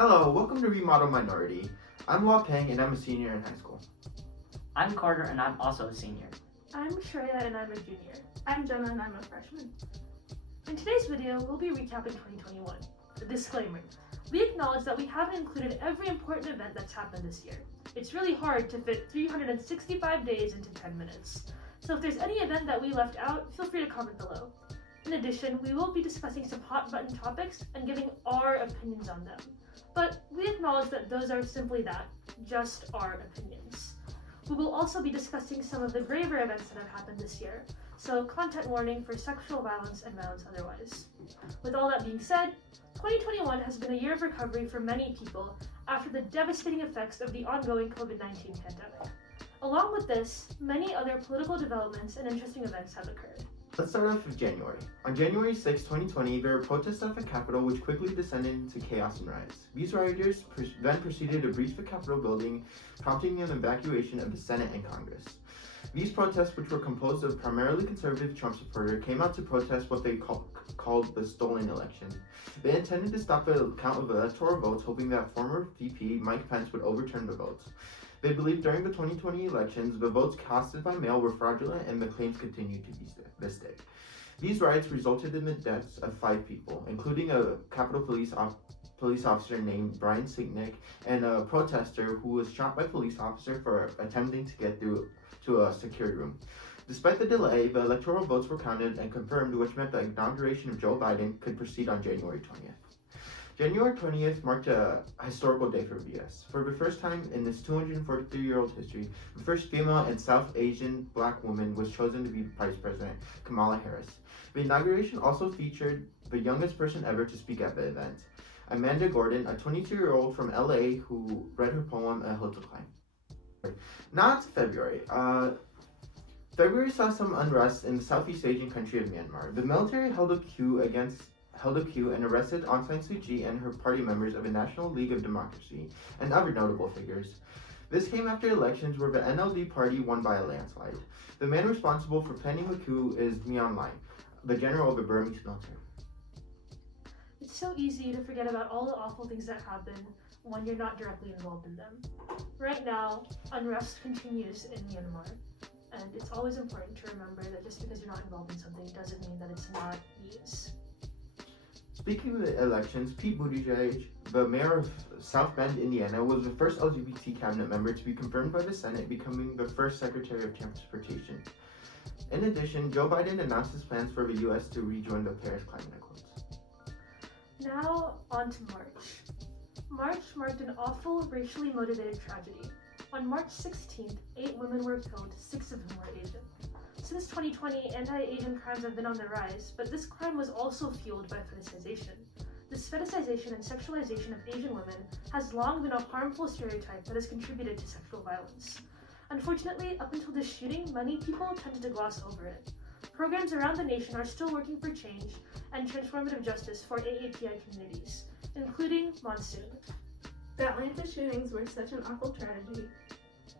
Hello, welcome to Remodel Minority. I'm Hua Peng and I'm a senior in high school. I'm Carter and I'm also a senior. I'm Shreya and I'm a junior. I'm Jenna and I'm a freshman. In today's video, we'll be recapping 2021. A disclaimer. We acknowledge that we haven't included every important event that's happened this year. It's really hard to fit 365 days into 10 minutes. So if there's any event that we left out, feel free to comment below. In addition, we will be discussing some hot button topics and giving our opinions on them. But we acknowledge that those are simply that, just our opinions. We will also be discussing some of the graver events that have happened this year, so content warning for sexual violence and violence otherwise. With all that being said, 2021 has been a year of recovery for many people after the devastating effects of the ongoing COVID-19 pandemic. Along with this, many other political developments and interesting events have occurred. Let's start off with January. On January 6, 2020, there were protests at the Capitol which quickly descended into chaos and riots. These rioters then proceeded to breach the Capitol building, prompting an evacuation of the Senate and Congress. These protests, which were composed of primarily conservative Trump supporters, came out to protest what they called the stolen election. They intended to stop the count of electoral votes, hoping that former VP Mike Pence would overturn the votes. They believed during the 2020 elections, the votes casted by mail were fraudulent and the claims continued to be stick. These riots resulted in the deaths of 5 people, including a Capitol police officer named Brian Sicknick and a protester who was shot by a police officer for attempting to get through to a security room. Despite the delay, the electoral votes were counted and confirmed, which meant the inauguration of Joe Biden could proceed on January 20th. January 20th marked a historical day for VS. For the first time in its 243-year-old history, the first female and South Asian black woman was chosen to be Vice President, Kamala Harris. The inauguration also featured the youngest person ever to speak at the event, Amanda Gorman, a 22-year-old from LA who read her poem, A Hill to Climb. Now it's February. February saw some unrest in the Southeast Asian country of Myanmar. The military held a coup and arrested Aung San Suu Kyi and her party members of the National League of Democracy and other notable figures. This came after elections where the NLD party won by a landslide. The man responsible for planning the coup is Myan Lai, the general of the Burmese military. It's so easy to forget about all the awful things that happen when you're not directly involved in them. Right now, unrest continues in Myanmar, and it's always important to remember that just because you're not involved in something doesn't mean that it's not ease. Speaking of the elections, Pete Buttigieg, the mayor of South Bend, Indiana, was the first LGBT cabinet member to be confirmed by the Senate, becoming the first Secretary of Transportation. In addition, Joe Biden announced his plans for the U.S. to rejoin the Paris Climate Accords. Now, on to March. March marked an awful, racially motivated tragedy. On March 16th, 8 women were killed, 6 of whom were Asian. Since 2020, anti-Asian crimes have been on the rise, but this crime was also fueled by fetishization. This fetishization and sexualization of Asian women has long been a harmful stereotype that has contributed to sexual violence. Unfortunately, up until this shooting, many people tended to gloss over it. Programs around the nation are still working for change and transformative justice for AAPI communities, including Monsoon. The Atlanta shootings were such an awful tragedy.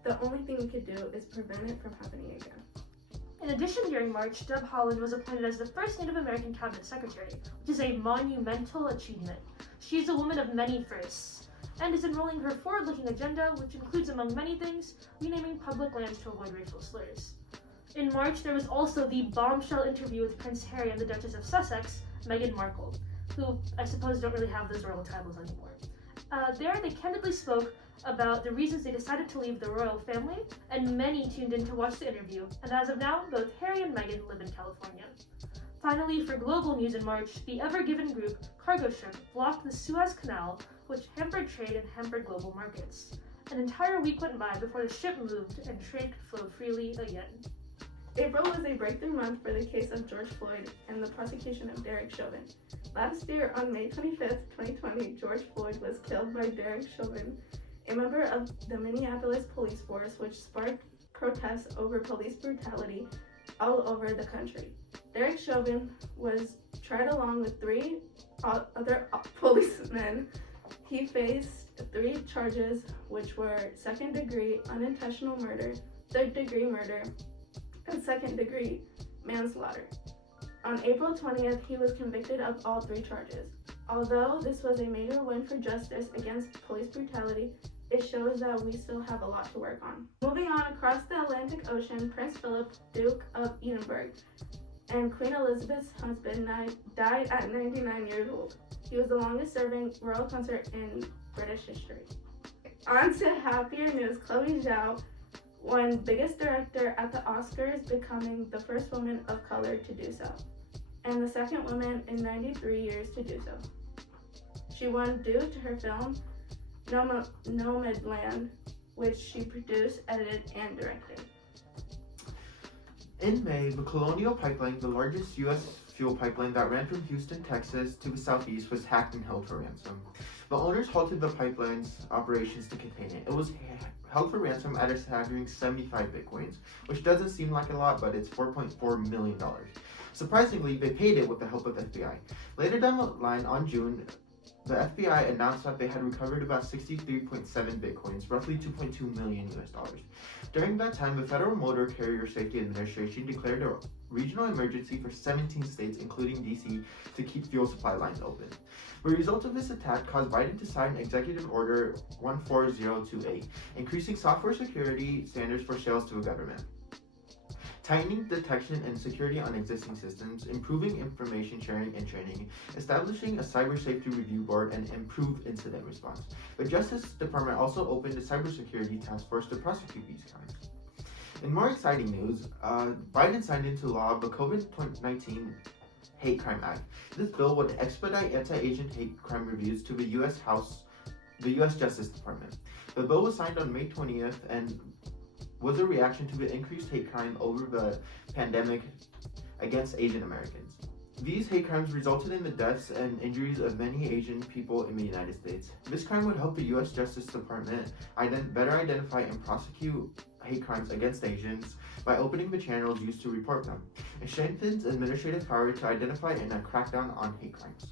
The only thing we could do is prevent it from happening again. In addition, during March, Deb Haaland was appointed as the first Native American cabinet secretary, which is a monumental achievement. She is a woman of many firsts, and is enrolling her forward-looking agenda, which includes, among many things, renaming public lands to avoid racial slurs. In March, there was also the bombshell interview with Prince Harry and the Duchess of Sussex, Meghan Markle, who I suppose don't really have those royal titles anymore. There, they candidly spoke about the reasons they decided to leave the royal family, and many tuned in to watch the interview, and as of now, both Harry and Meghan live in California. Finally, for global news in March, the Ever Given group, cargo ship, blocked the Suez Canal, which hampered trade and hampered global markets. An entire week went by before the ship moved and trade could flow freely again. April was a breakthrough month for the case of George Floyd and the prosecution of Derek Chauvin. Last year, on May 25th, 2020, George Floyd was killed by Derek Chauvin, a member of the Minneapolis police force, which sparked protests over police brutality all over the country. Derek Chauvin was tried along with 3 other policemen. He faced 3 charges, which were second-degree unintentional murder, third-degree murder, and second-degree manslaughter. On April 20th, he was convicted of all 3 charges. Although this was a major win for justice against police brutality, it shows that we still have a lot to work on. Moving on across the Atlantic Ocean, Prince Philip, Duke of Edinburgh, and Queen Elizabeth's husband died at 99 years old. He was the longest serving royal consort in British history. On to happier news, Chloe Zhao won Biggest Director at the Oscars, becoming the first woman of color to do so, and the second woman in 93 years to do so. She won due to her film Nomadland, which she produced, edited, and directed. In May, the Colonial Pipeline, the largest U.S. fuel pipeline that ran from Houston, Texas to the southeast, was hacked and held for ransom. The owners halted the pipeline's operations to contain it. It was held for ransom at a staggering 75 bitcoins, which doesn't seem like a lot, but it's $4.4 million. Surprisingly, they paid it with the help of the FBI. Later down the line, on June, the FBI announced that they had recovered about 63.7 bitcoins, roughly $2.2 million US. During that time, the Federal Motor Carrier Safety Administration declared a regional emergency for 17 states, including DC, to keep fuel supply lines open. The result of this attack caused Biden to sign Executive Order 14028, increasing software security standards for sales to the government, tightening detection and security on existing systems, improving information sharing and training, establishing a cyber safety review board, and improved incident response. The Justice Department also opened a cybersecurity task force to prosecute these crimes. In more exciting news, Biden signed into law the COVID-19 Hate Crime Act. This bill would expedite anti-Asian hate crime reviews to the U.S. Justice Department. The bill was signed on May 20th and was a reaction to the increased hate crime over the pandemic against Asian Americans. These hate crimes resulted in the deaths and injuries of many Asian people in the United States. This crime would help the U.S. Justice Department better identify and prosecute hate crimes against Asians by opening the channels used to report them. It strengthens administrative power to identify and crack down on hate crimes.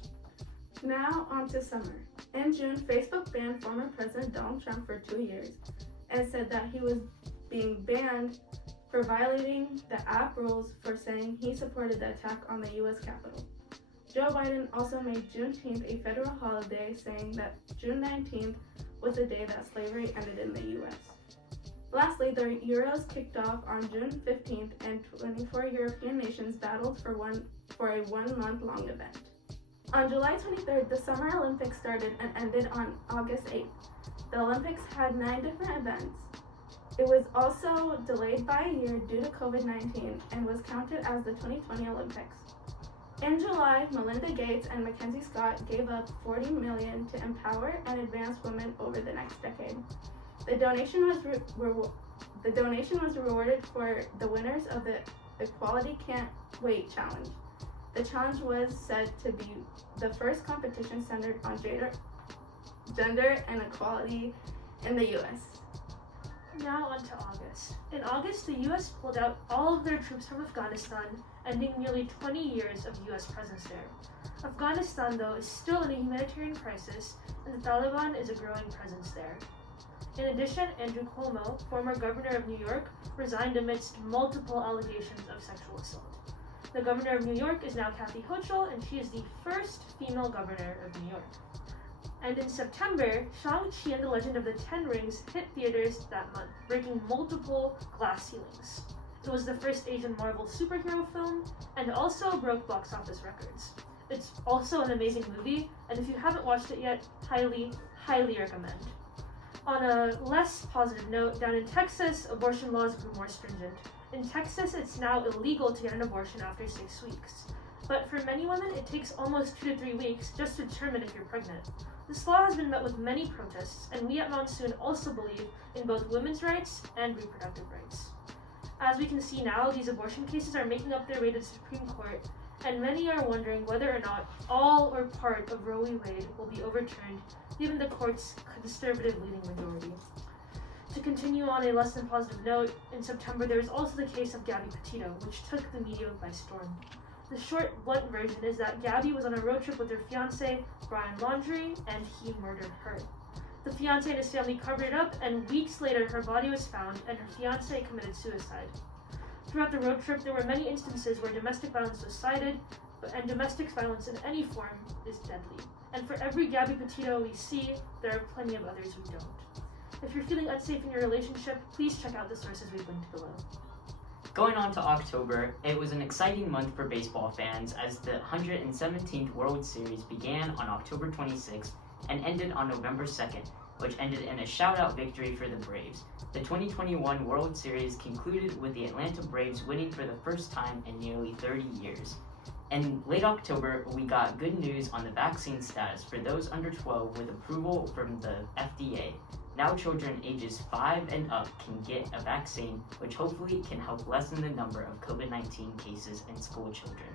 Now on to summer. In June, Facebook banned former President Donald Trump for 2 years and said that he was being banned for violating the app rules for saying he supported the attack on the U.S. Capitol. Joe Biden also made Juneteenth a federal holiday, saying that June 19th was the day that slavery ended in the U.S. Lastly, the Euros kicked off on June 15th, and 24 European nations battled for a one-month-long event. On July 23rd, the Summer Olympics started and ended on August 8th. The Olympics had 9 different events. It was also delayed by a year due to COVID-19 and was counted as the 2020 Olympics. In July, Melinda Gates and Mackenzie Scott gave up $40 million to empower and advance women over the next decade. The donation was rewarded for the winners of the Equality Can't Wait Challenge. The challenge was said to be the first competition centered on gender and equality in the U.S. Now on to August. In August, the U.S. pulled out all of their troops from Afghanistan, ending nearly 20 years of U.S. presence there. Afghanistan, though, is still in a humanitarian crisis, and the Taliban is a growing presence there. In addition, Andrew Cuomo, former governor of New York, resigned amidst multiple allegations of sexual assault. The governor of New York is now Kathy Hochul, and she is the first female governor of New York. And in September, Shang-Chi and the Legend of the Ten Rings hit theaters that month, breaking multiple glass ceilings. It was the first Asian Marvel superhero film, and also broke box office records. It's also an amazing movie, and if you haven't watched it yet, highly, highly recommend. On a less positive note, down in Texas, abortion laws grew more stringent. In Texas, it's now illegal to get an abortion after 6 weeks. But for many women, it takes almost 2 to 3 weeks just to determine if you're pregnant. This law has been met with many protests, and we at Monsoon also believe in both women's rights and reproductive rights. As we can see now, these abortion cases are making up their way to the Supreme Court, and many are wondering whether or not all or part of Roe v. Wade will be overturned, given the court's conservative leading majority. To continue on a less than positive note, in September there was also the case of Gabby Petito, which took the media by storm. The short, blunt version is that Gabby was on a road trip with her fiancé, Brian Laundrie, and he murdered her. The fiancé and his family covered it up, and weeks later her body was found and her fiancé committed suicide. Throughout the road trip, there were many instances where domestic violence was cited, and domestic violence in any form is deadly. And for every Gabby Petito we see, there are plenty of others we don't. If you're feeling unsafe in your relationship, please check out the sources we've linked below. Going on to October, it was an exciting month for baseball fans as the 117th World Series began on October 26th and ended on November 2nd, which ended in a shutout victory for the Braves. The 2021 World Series concluded with the Atlanta Braves winning for the first time in nearly 30 years. In late October, we got good news on the vaccine status for those under 12 with approval from the FDA. Now children ages 5 and up can get a vaccine, which hopefully can help lessen the number of COVID-19 cases in school children.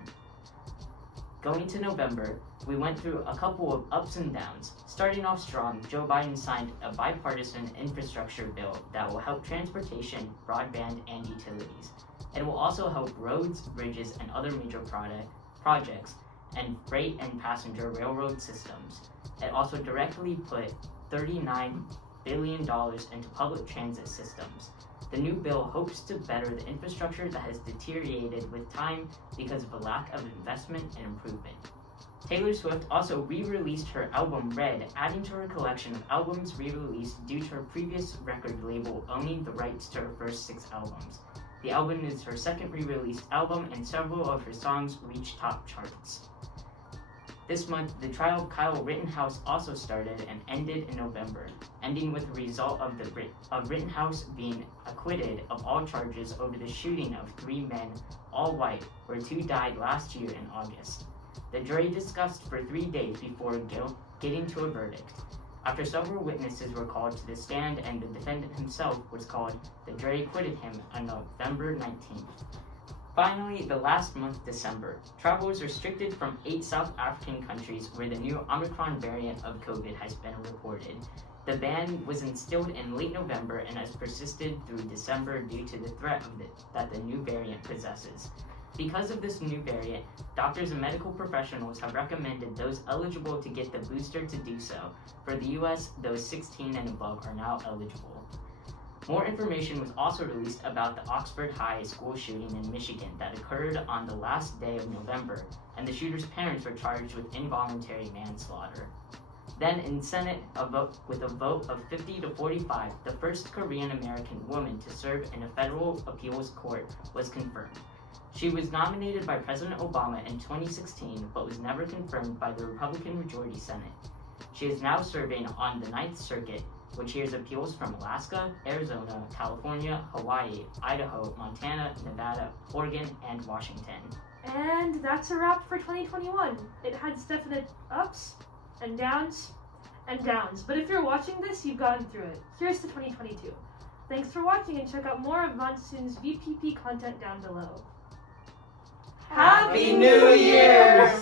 Going to November, we went through a couple of ups and downs. Starting off strong, Joe Biden signed a bipartisan infrastructure bill that will help transportation, broadband, and utilities. It will also help roads, bridges, and other major projects, and freight and passenger railroad systems. It also directly put $39 billion into public transit systems. The new bill hopes to better the infrastructure that has deteriorated with time because of a lack of investment and improvement. Taylor Swift also re-released her album Red, adding to her collection of albums re-released due to her previous record label owning the rights to her first 6 albums. The album is her second re-released album, and several of her songs reached top charts. This month, the trial of Kyle Rittenhouse also started and ended in November, ending with the result of Rittenhouse being acquitted of all charges over the shooting of 3 men, all white, where 2 died last year in August. The jury discussed for 3 days before getting to a verdict. After several witnesses were called to the stand and the defendant himself was called, the jury acquitted him on November 19th. Finally, the last month, December, travel was restricted from 8 South African countries where the new Omicron variant of COVID has been reported. The ban was instilled in late November and has persisted through December due to the threat that the new variant possesses. Because of this new variant, doctors and medical professionals have recommended those eligible to get the booster to do so. For the US, those 16 and above are now eligible. More information was also released about the Oxford High School shooting in Michigan that occurred on the last day of November, and the shooter's parents were charged with involuntary manslaughter. Then in Senate, with a vote of 50 to 45, the first Korean-American woman to serve in a federal appeals court was confirmed. She was nominated by President Obama in 2016, but was never confirmed by the Republican majority Senate. She is now serving on the Ninth Circuit, which hears appeals from Alaska, Arizona, California, Hawaii, Idaho, Montana, Nevada, Oregon, and Washington. And that's a wrap for 2021. It had definite ups and downs and downs, but if you're watching this, you've gotten through it. Here's to 2022. Thanks for watching, and check out more of Monsoon's VPP content down below. Happy New Year!